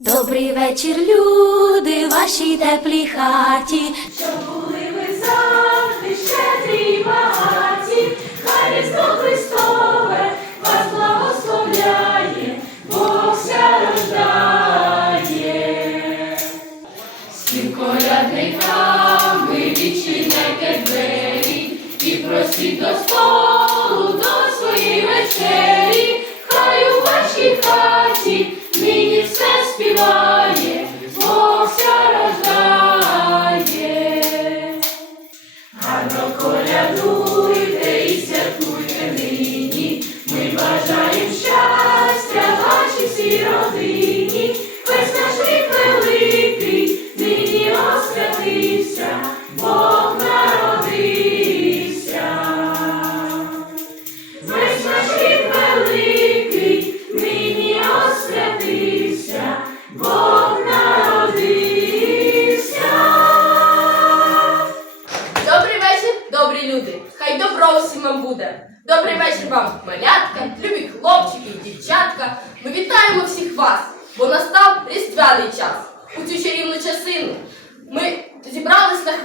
Добрий вечір, люди, вашій теплій хаті.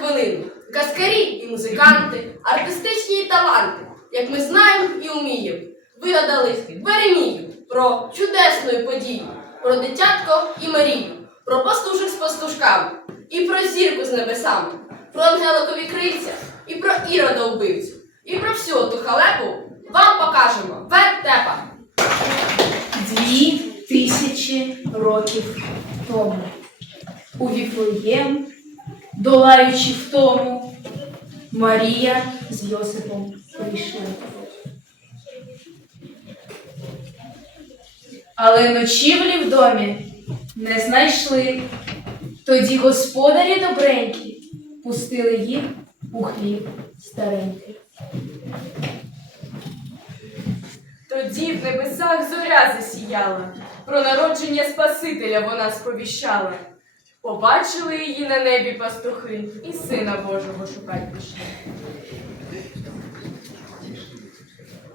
Хвилину. Каскарі і музиканти, артистичні таланти, як ми знаємо і вміємо. Вигадали Веремію про чудесну подію, про дитятко і Марію, про пастушок з пастушками, і про зірку з небесами, про ангеликові крильця, і про ірода вбивцю, і про всю ту халепу вам покажемо вертепа. Дві тисячі років тому у Віфлеєм, долаючи втому, Марія з Йосипом прийшли. Але ночівлі в домі не знайшли. Тоді господарі добренькі пустили їх у хліб старенький. Тоді в небесах зоря засіяла, про народження Спасителя вона сповіщала. Побачили її на небі пастухи і сина Божого шукать пішли.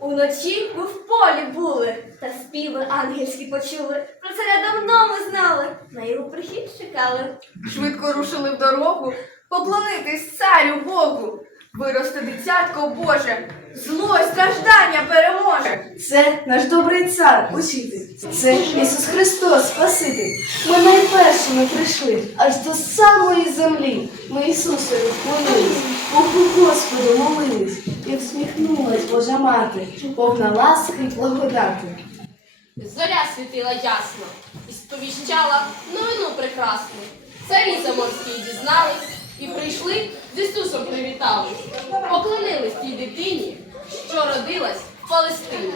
Уночі ми в полі були, та співи ангельські почули. Про царя давно ми знали, на його прихід чекали. Швидко рушили в дорогу, поклонитись царю Богу. Виросте дитятко Боже, зло страждання. Це наш добрий цар, учитель. Це Ісус Христос, Спаситель. Ми найпершими прийшли аж до самої землі. Ми Ісусові вклонились, Богу Господу молились, і всміхнулась Божа мати, повна ласки й благодати. Зоря світила ясно і сповіщала новину прекрасну. Царі заморські дізнались і прийшли з Ісусом привітались. Поклонились тій дитині, що родилась в Палестині.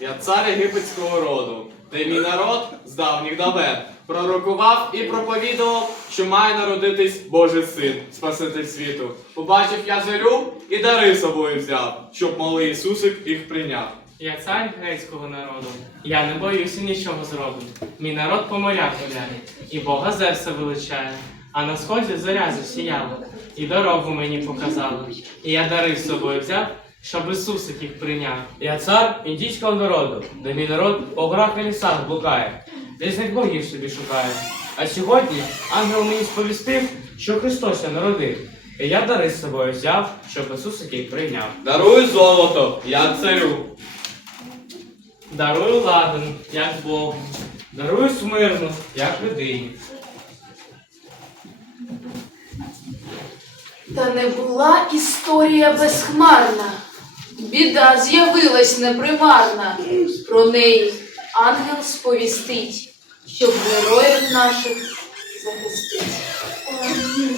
Я цар єгипетського роду, де мій народ з давніх давен пророкував і проповідував, що має народитись Божий син, Спаситель світу. Побачив я зорю і дари з собою взяв, щоб малий Ісусик їх прийняв. Я цар грецького народу. Я не боюся нічого зроблю. Мій народ по морях гуляє, і Бога Зевса величає. А на сході зоря засіяла, і дорогу мені показала. І я дари з собою взяв, щоб Ісусик їх прийняв. Я цар індійського народу, де мій народ по горах і лісах блукає, різних богів собі шукає. А сьогодні ангел мені сповістив, що Христос я народив. І я дари з собою взяв, щоб Ісус їх прийняв. Дарую золото, я царю. Дарую ладан, як Богу. Дарую смирну, як людині. Та не була історія безхмарна. Біда з'явилась непримарна. Про неї ангел сповістить, щоб героїв наших захистить.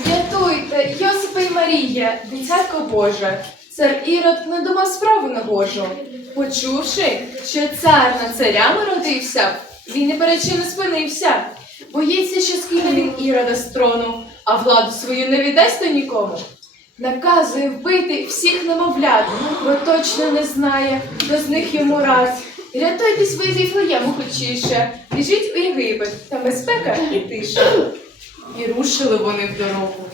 Рятуйте, Йосипа і Марія, дитятко Боже. Цар Ірод не думав справу нагожу. Почувши, що цар над царями родився, він не перед чим спинився. Боїться, що скине він Ірода з трону, а владу свою не віддасть то нікому. Наказує вбити всіх немовлят, бо точно не знає, хто з них йому раз. Рятуйтесь ви з Віфлеєму хочіше, біжіть у Єгипет, там безпека і тиша. І рушили вони в дорогу,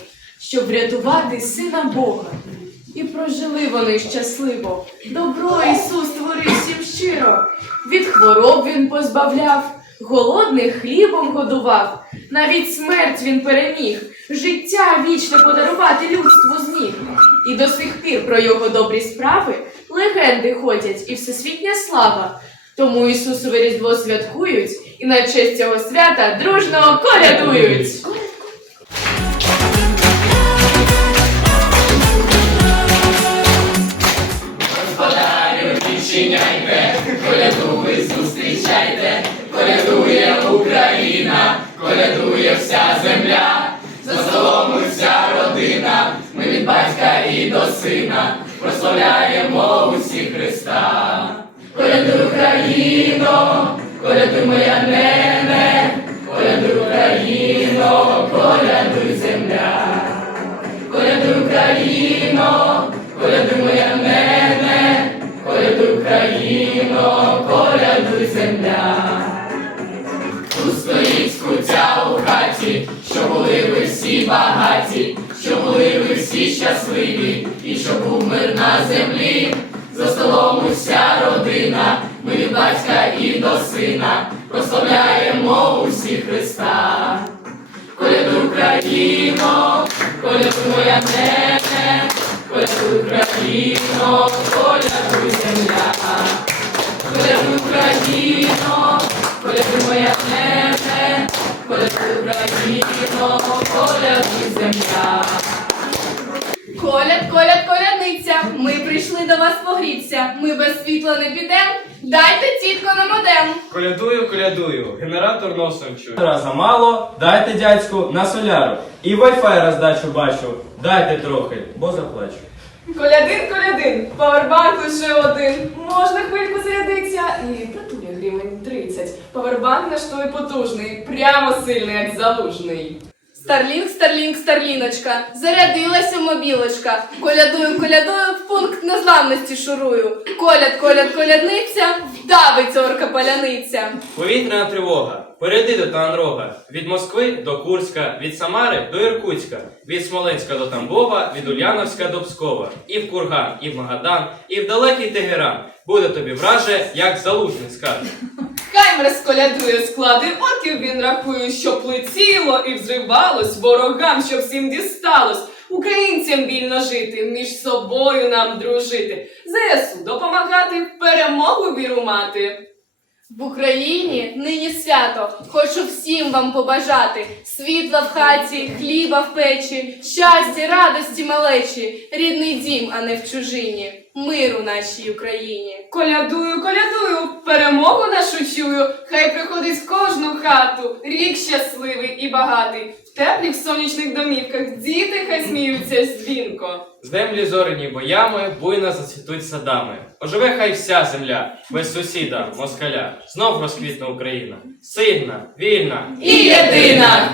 щоб врятувати сина Бога. І прожили вони щасливо. Добро Ісус творив всім щиро. Від хвороб він позбавляв, голодних хлібом годував. Навіть смерть він переміг, життя вічне подарувати людству зміг. І до сих пір про його добрі справи легенди ходять і всесвітня слава. Тому Ісусове Різдво святкують і на честь цього свята дружно колядують. Сина, прославляємо усі Христа, Колядуй, Україно, колядуй, моя Мене, колядуй, Україно, колядуй, земля, колядуй, Україно, колядуй, моя нене, колядуй, Україно, колядуй, земля, у стоїть скруття у хаті, що були ви всі багаті щоб були ви всі щасливі, і щоб був мир на землі, за столом уся родина, ми від батька і до сина прославляємо усі Христа. Колядуй, Україно, коляду моя мене, колядуй, Україно, колядуй земля, колядуй, Україно, колядуй моя Коляд, коляд, колядниця, ми прийшли до вас погріться. Ми без світла не підем. Дайте тітко на модем. Колядую, колядую, генератор носом чую. Раза мало, дайте дядьку на соляру. І Wi-Fi роздачу бачу. Дайте трохи, бо заплачу. Колядин, колядин, павербанк лише один. Можна хвильку зарядитися Павербанк наш той потужний, прямо сильний, як залужний. Старлінг, старлінг, старліночка, зарядилася мобілочка. Колядую, колядую, в пункт незламності шурую. Коляд, коляд, колядниця, давиться орка паляниця. Повітряна тривога. Перейди до Таганрога. Від Москви до Курська, від Самари до Іркутська, від Смоленська до Тамбова, від Ульяновська до Пскова. І в Курган, і в Магадан, і в далекий Тегеран. Буде тобі враже, як залужний скаже. Хай розколядує склади орків, він рахує, щоб летіло і взривалось, ворогам, щоб всім дісталось. Українцям вільно жити, між собою нам дружити. ЗСУ допомагати, перемогу віру мати. В Україні нині свято, хочу всім вам побажати світла в хаті, хліба в печі, щастя, радості малечі, рідний дім, а не в чужині, миру нашій Україні. Колядую, колядую, перемогу нашу чую, хай приходить в кожну хату, рік щасливий і багатий. В теплих сонячних домівках діти хай сміються дзвінко. Землі зорені боями, буйно зацвітуть садами. Оживе хай вся земля, без сусіда, москаля. Знов розквітне Україна. Сильна, вільна. І єдина!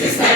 to stand.